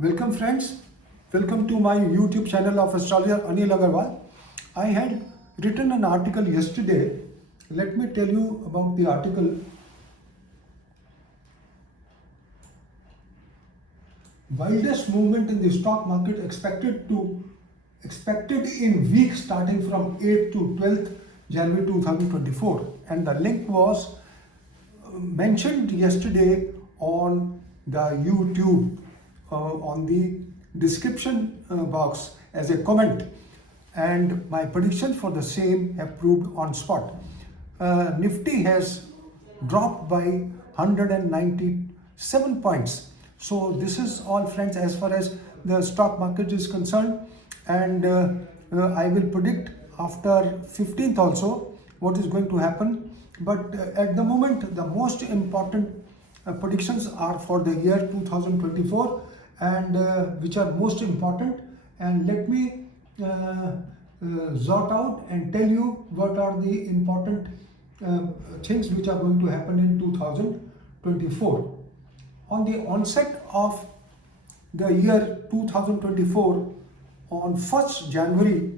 Welcome friends, welcome to my YouTube channel of Astrologer Anil Aggarwala. I had written an article yesterday. Let me tell you about the article. Wildest movement in the stock market expected in weeks starting from 8th to 12th January 2024, and the link was mentioned yesterday on the YouTube on the description box as a comment, and my prediction for the same have proved on spot. Nifty has dropped by 197 points. So this is all friends as far as the stock market is concerned, and I will predict after 15th also what is going to happen. But at the moment the most important predictions are for the year 2024, and which are most important, and let me sort out and tell you what are the important things which are going to happen in 2024. On the onset of the year 2024, on 1st January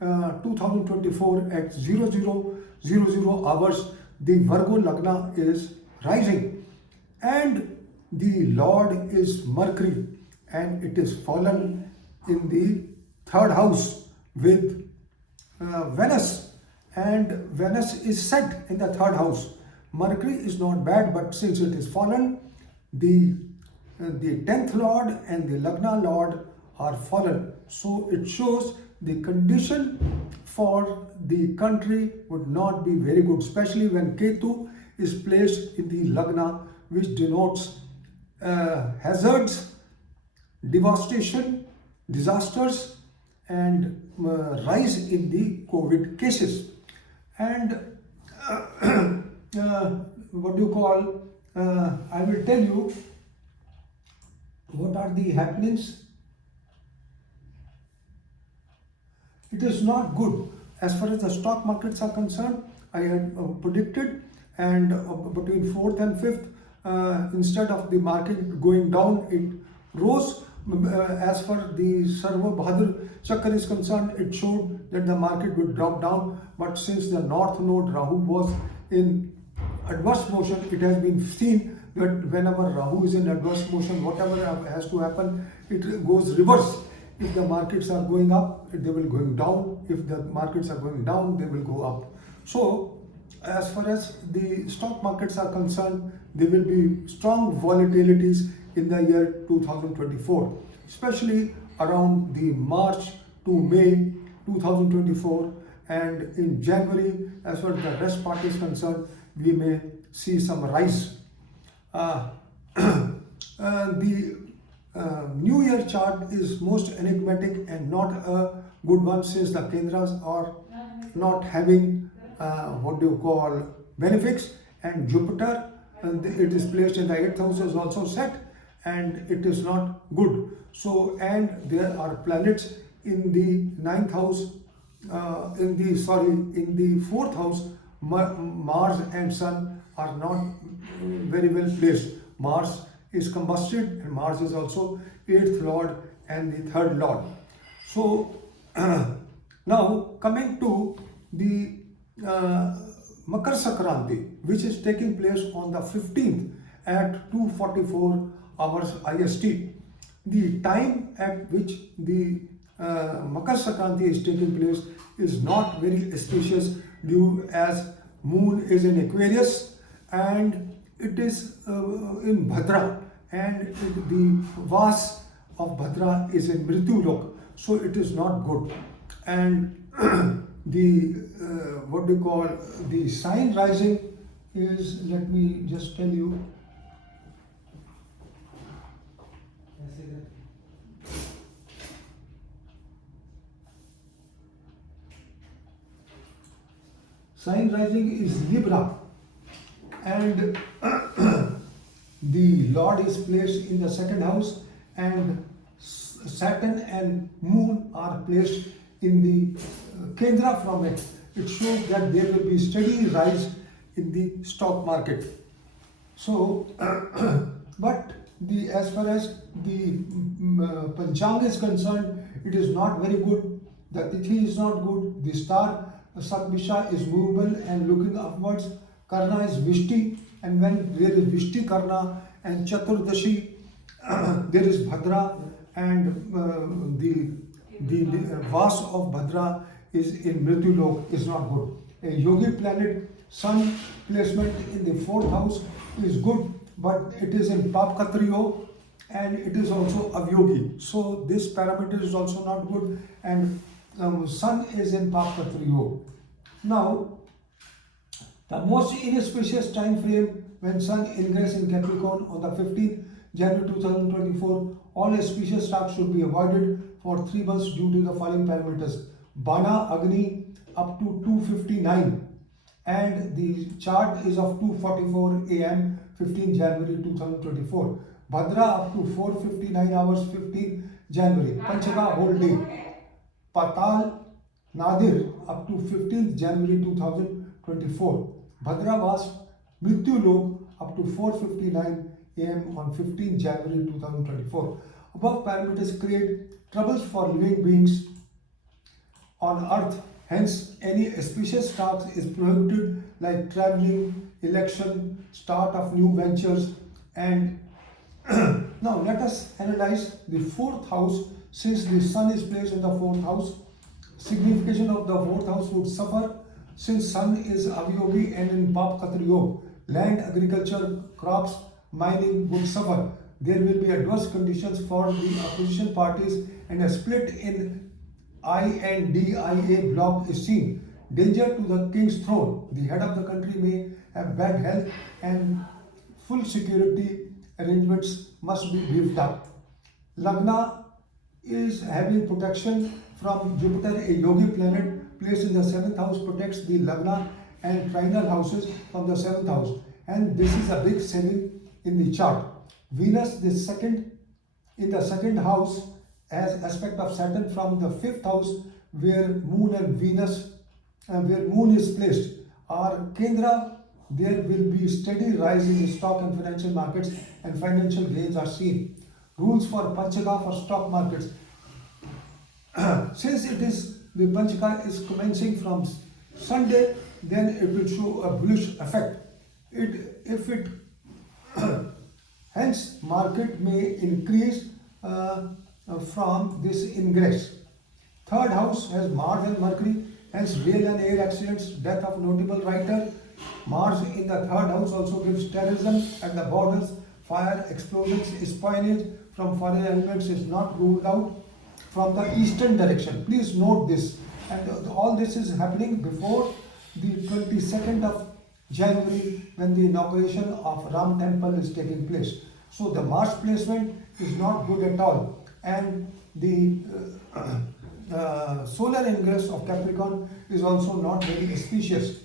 2024 at 0000 hours, the Virgo Lagna is rising, and the Lord is Mercury, and it is fallen in the third house with Venus, and Venus is set in the third house. Mercury is not bad, but since it is fallen, the 10th Lord and the Lagna Lord are fallen. So it shows the condition for the country would not be very good, especially when Ketu is placed in the Lagna, which denotes hazards, devastation, disasters, and rise in the COVID cases. And what do you call, I will tell you what are the happenings. It is not good as far as the stock markets are concerned. I had predicted, and between 4th and 5th, instead of the market going down, it rose. As far the Sarva Bahadur Chakra is concerned, it showed that the market would drop down, but since the North Node Rahu was in adverse motion, it has been seen that whenever Rahu is in adverse motion, whatever has to happen, it goes reverse. If the markets are going up, they will going down. If the markets are going down, they will go up. So as far as the stock markets are concerned, there will be strong volatilities in the year 2024, especially around the March to May 2024, and in January, as far as the rest part is concerned, we may see some rise. The New Year chart is most enigmatic and not a good one, since the Kendras are not having benefics, and Jupiter, and it is placed in the 8th house, is also set, and it is not good. So, and there are planets in the 9th house, in the 4th house. Mars and Sun are not very well placed. Mars is combusted, and Mars is also 8th Lord and the 3rd Lord. So now coming to the Makar Sankranti, which is taking place on the 15th at 2:44 hours IST. The time at which the Makar Sankranti is taking place is not very auspicious, due as Moon is in Aquarius, and it is in Bhadra, and the Vas of Bhadra is in Mrityu Lok, so it is not good. And the the sign rising is, let me just tell you, sign rising is Libra, and the Lord is placed in the 2nd house, and Saturn and Moon are placed in the Kendra from it. It shows that there will be steady rise in the stock market. So, but as far as the Panchang is concerned, it is not very good. The Tithi is not good. The star Satbisha is movable and looking upwards. Karna is Vishti, and when there is Vishti Karna and Chaturdashi, there is Bhadra, and the Vas of Bhadra is in Mrityu Lok, is not good. A yogi planet, Sun placement in the 4th house is good, but it is in Papkatriyo and it is also Avyogi. So this parameter is also not good, and Sun is in Papkatriyo. Now, the most inauspicious time frame when Sun ingress in Capricorn on the 15th January 2024, all auspicious stars should be avoided for 3 months due to the following parameters. Bana Agni up to 2:59, and the chart is of 2:44 AM 15 January 2024. Bhadra up to 4:59 hours 15 January. Panchaka whole day. Patal Nadir up to 15th January 2024. Bhadra was Mrityu Lok up to 4:59 AM on 15 January 2024. Above parameters create troubles for living beings on earth. Hence, any auspicious stars is prohibited, like traveling, election, start of new ventures. And now let us analyze the 4th house. Since the Sun is placed in the 4th house, signification of the 4th house would suffer since Sun is Avyogi and in Papkatriyo. Land, agriculture, crops, mining would suffer. There will be adverse conditions for the opposition parties, and a split in I and DIA bloc is seen. Danger to the king's throne. The head of the country may have bad health, and full security arrangements must be beefed up. Lagna is having protection from Jupiter, a yogi planet placed in the 7th house protects the Lagna and trinal houses from the 7th house, and this is a big saving in the chart. Venus, in the 2nd house, has aspect of Saturn from the 5th house, where Moon and Venus, where Moon is placed, are Kendra. There will be steady rise in the stock and financial markets, and financial gains are seen. Rules for Panchaka for stock markets. Since it is the Panchaka is commencing from Sunday, then it will show a bullish effect. Hence, market may increase from this ingress. 3rd house has Mars and Mercury, hence rail and air accidents, death of notable writer. Mars in the 3rd house also gives terrorism at the borders, fire, explosions, espionage from foreign elements is not ruled out from the eastern direction. Please note this, and all this is happening before the 22nd of January, when the inauguration of Ram temple is taking place. So the Mars placement is not good at all, and the solar ingress of Capricorn is also not very auspicious.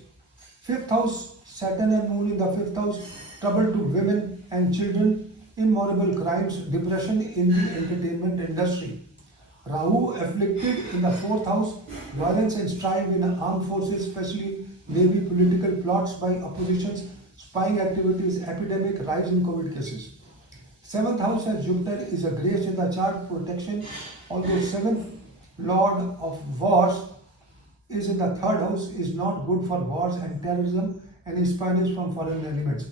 5th house, Saturn and Moon in the 5th house, trouble to women and children, immoral crimes, depression in the entertainment industry. Rahu afflicted in the 4th house, violence and strife in the armed forces, especially Navy, political plots by oppositions, spying activities, epidemic, rise in COVID cases. 7th house as Jupiter is a grace in the chart, protection, although 7th Lord of Wars is in the 3rd house, is not good for wars and terrorism and espionage from foreign elements.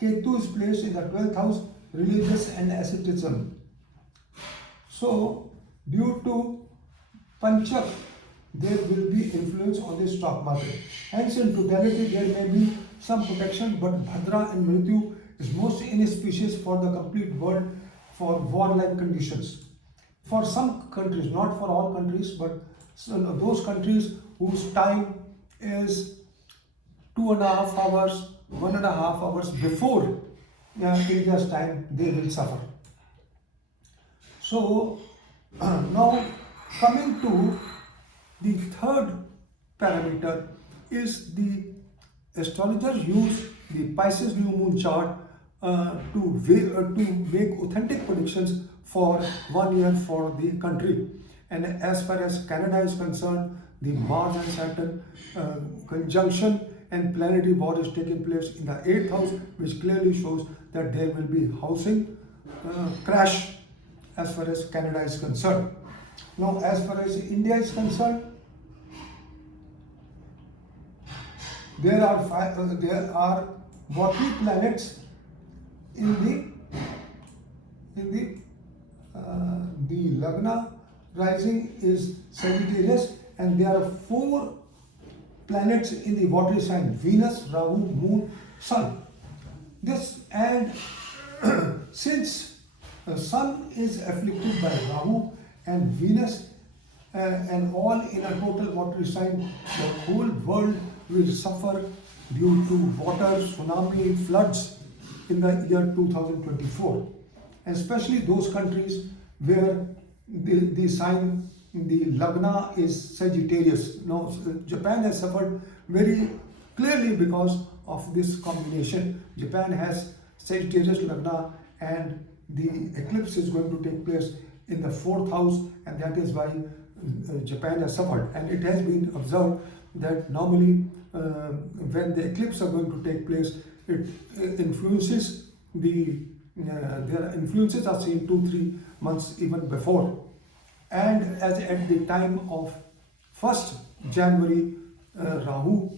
Ketu is placed in the 12th house, religious and asceticism. So, due to Panchak, there will be influence on the stock market. Hence, in totality, there may be some protection, but Bhadra and Mrityu is most inauspicious for the complete world for warlike conditions. For some countries, not for all countries, but those countries whose time is 2.5 hours, 1.5 hours before India's time, they will suffer. So, now coming to the 3rd parameter is the astrologers use the Pisces new moon chart to make authentic predictions for 1 year for the country. And as far as Canada is concerned, the Mars and Saturn conjunction and planetary war is taking place in the 8th house, which clearly shows that there will be housing crash as far as Canada is concerned. Now, as far as India is concerned, there are watery planets in the Lagna rising is Sagittarius, and there are 4 planets in the watery sign: Venus, Rahu, Moon, Sun. This, and since the Sun is afflicted by Rahu and Venus and all in a total watery sign, the whole world will suffer due to water, tsunami, floods in the year 2024, especially those countries where the sign, the Lagna is Sagittarius. Now, Japan has suffered very clearly because of this combination. Japan has Sagittarius Lagna, and the eclipse is going to take place in the 4th house, and that is why Japan has suffered. And it has been observed that normally when the eclipse are going to take place, it influences their influences are seen 2-3 months even before. And as at the time of 1st January, Rahu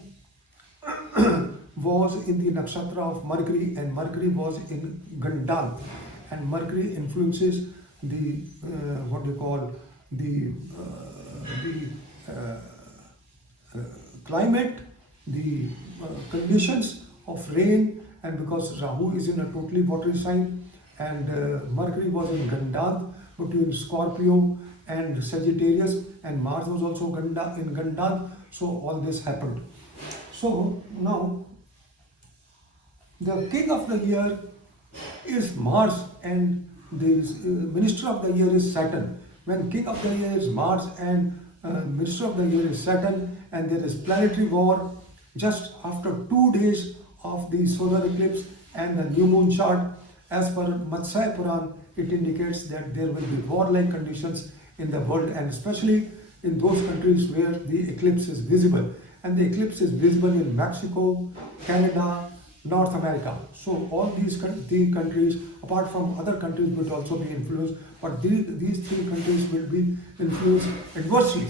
was in the nakshatra of Mercury, and Mercury was in Gandhan, and Mercury influences the what you call the climate, the conditions of rain. And because Rahu is in a totally watery sign, and Mercury was in Gandhan between Scorpio and Sagittarius, and Mars was also in Gandhan, so all this happened. So now the king of the year is Mars, and the minister of the year is Saturn. When king of the year is Mars and minister of the year is Saturn, and there is planetary war just after 2 days of the solar eclipse and the new moon chart, as per Matsya Puran, it indicates that there will be warlike conditions in the world, and especially in those countries where the eclipse is visible. And the eclipse is visible in Mexico, Canada, North America. So all these countries, apart from other countries, will also be influenced, but these 3 countries will be influenced adversely.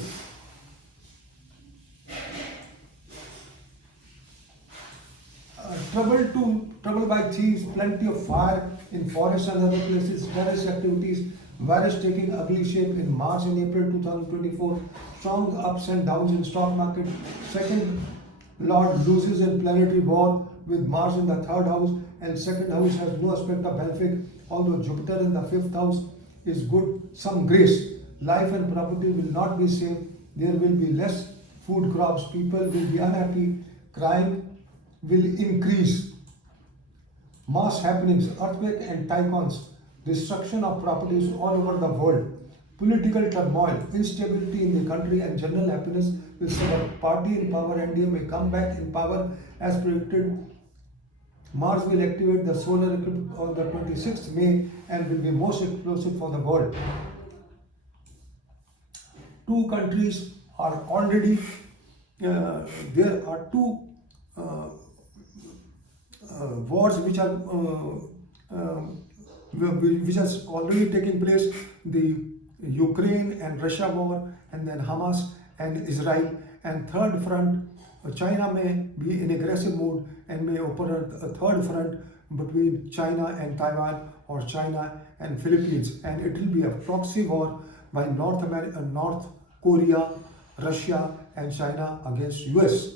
Trouble by thieves, plenty of fire in forests and other places, terrorist activities, virus taking ugly shape in March and April 2024, strong ups and downs in stock market, second lord loses in planetary war with Mars in the 3rd house, and 2nd house has no aspect of benefic, although Jupiter in the 5th house is good, some grace. Life and property will not be safe, there will be less food crops, people will be unhappy, crime will increase. Mass happenings, earthquake and typhoons, destruction of properties all over the world, political turmoil, instability in the country, and general happiness will suffer. Party in power, NDA, may come back in power as predicted. Mars will activate the solar eclipse on the 26th May and will be most explosive for the world. 2 countries are already, there are 2 wars which are which has already taken place, the Ukraine and Russia war, and then Hamas and Israel, and 3rd front, China may be in aggressive mood and may open a 3rd front between China and Taiwan, or China and Philippines, and it will be a proxy war by North Korea, Russia and China against US.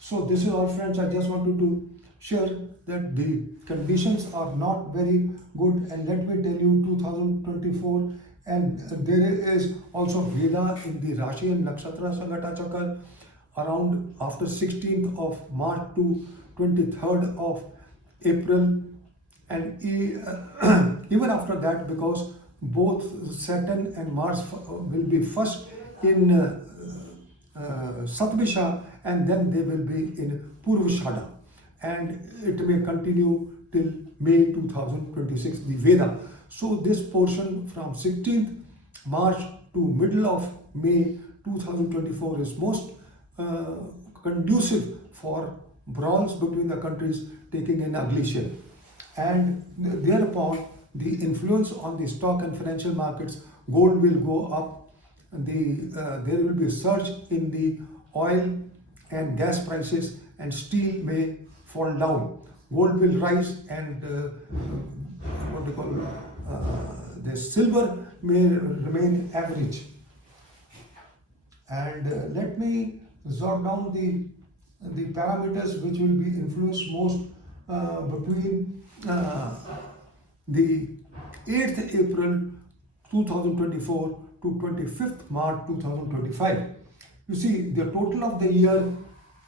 So this is all, friends. I just wanted to share that the conditions are not very good, and let me tell you 2024, and there is also Veda in the Rashi and Nakshatra Sangata Chakra around after 16th of March to 23rd of April, and even after that, because both Saturn and Mars will be first in Satvisha, and then they will be in Purvashada, and it may continue till May 2026, the Veda. So this portion from 16th March to middle of May 2024 is most conducive for brawls between the countries taking an ugly shape, and thereupon the influence on the stock and financial markets. Gold will go up. There will be a surge in the oil and gas prices, and steel may fall down. Gold will rise, and what do you call the silver may remain average. And let me jot down the parameters which will be influenced most between the 8th April 2024 to 25th March 2025. You see, the total of the year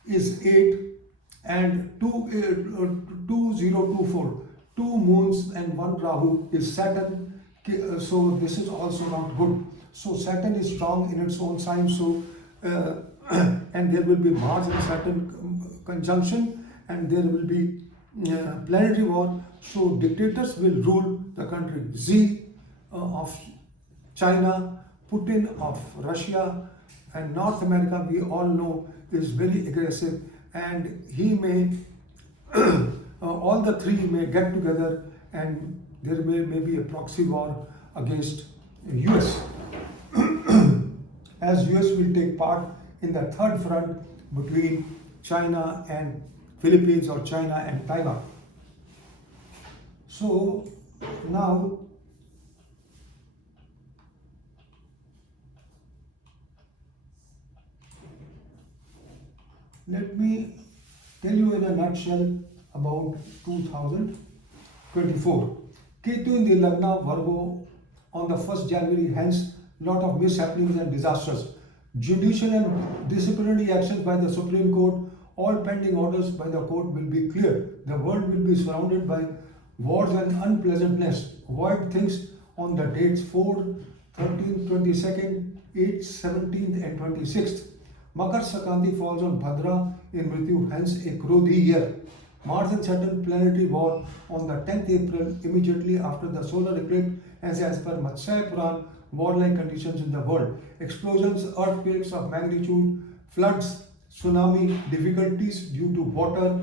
is 8 and 2024. 2 moons and 1 Rahu is Saturn. So this is also not good. So Saturn is strong in its own sign. So and there will be Mars and Saturn conjunction, and there will be planetary war. So dictators will rule the country. Xi of China, Putin of Russia, and North America, we all know, is very aggressive, and he may all the three may get together, and there may be a proxy war against US. As US will take part in the third front between China and Philippines, or China and Taiwan. So now let me tell you in a nutshell about 2024. Ketu in the Lagna Virgo on the 1st January, hence lot of mishappenings and disasters. Judicial and disciplinary actions by the Supreme Court, all pending orders by the court will be cleared. The world will be surrounded by wars and unpleasantness. Avoid things on the dates 4, 13, 22nd, 8th, 17th and 26th. Makar Sankranti falls on Bhadra in Mrityu, hence a Krodhi year. Mars and Saturn planetary war on the 10th April, immediately after the solar eclipse, as per Matsya Puran, warlike conditions in the world. Explosions, earthquakes of magnitude, floods, tsunami, difficulties due to water,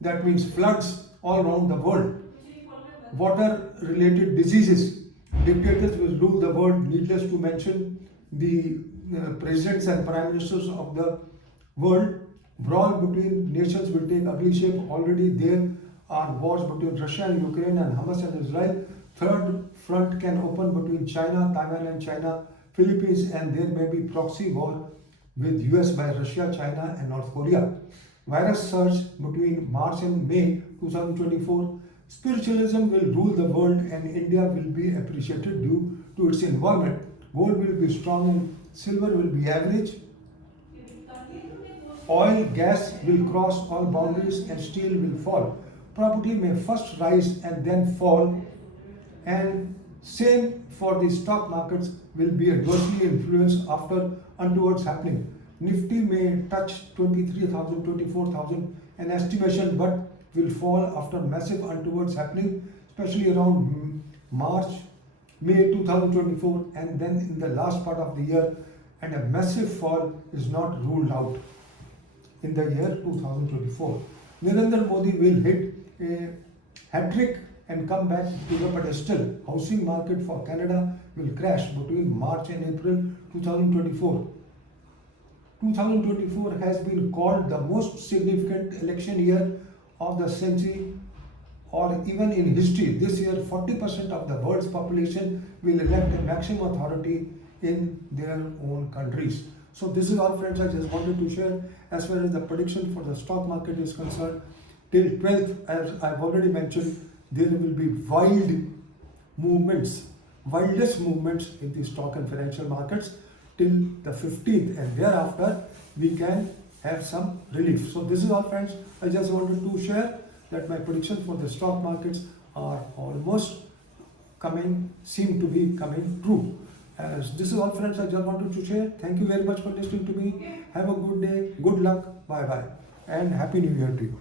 that means floods all around the world. Water related diseases. Dictators will rule the world, needless to mention the presidents and prime ministers of the world. Brawl between nations will take ugly shape. Already there are wars between Russia and Ukraine, and Hamas and Israel. Third front can open between China, Taiwan and China, Philippines, and there may be proxy war with US by Russia, China and North Korea. Virus surge between March and May 2024. Spiritualism will rule the world, and India will be appreciated due to its environment. Gold will be strong and silver will be average. Oil, gas will cross all boundaries, and steel will fall. Property may first rise and then fall, and same for the stock markets will be adversely influenced after untowards happening. Nifty may touch 23,000, 24,000 an estimation, but will fall after massive untowards happening, especially around March, May 2024, and then in the last part of the year, and a massive fall is not ruled out in the year 2024. Narendra Modi will hit a hat-trick and come back to the pedestal. Housing market for Canada will crash between March and April 2024. 2024 has been called the most significant election year of the century, or even in history. This year, 40% of the world's population will elect a maximum authority in their own countries. So this is all, friends, I just wanted to share as far as the prediction for the stock market is concerned. Till 12th, as I've already mentioned, there will be wildest movements in the stock and financial markets till the 15th, and thereafter we can have some relief. So this is all, friends, I just wanted to share that my predictions for the stock markets are almost seem to be coming true. As this is all, friends, I just wanted to share. Thank you very much for listening to me. Have a good day, good luck, bye bye, and Happy New Year to you.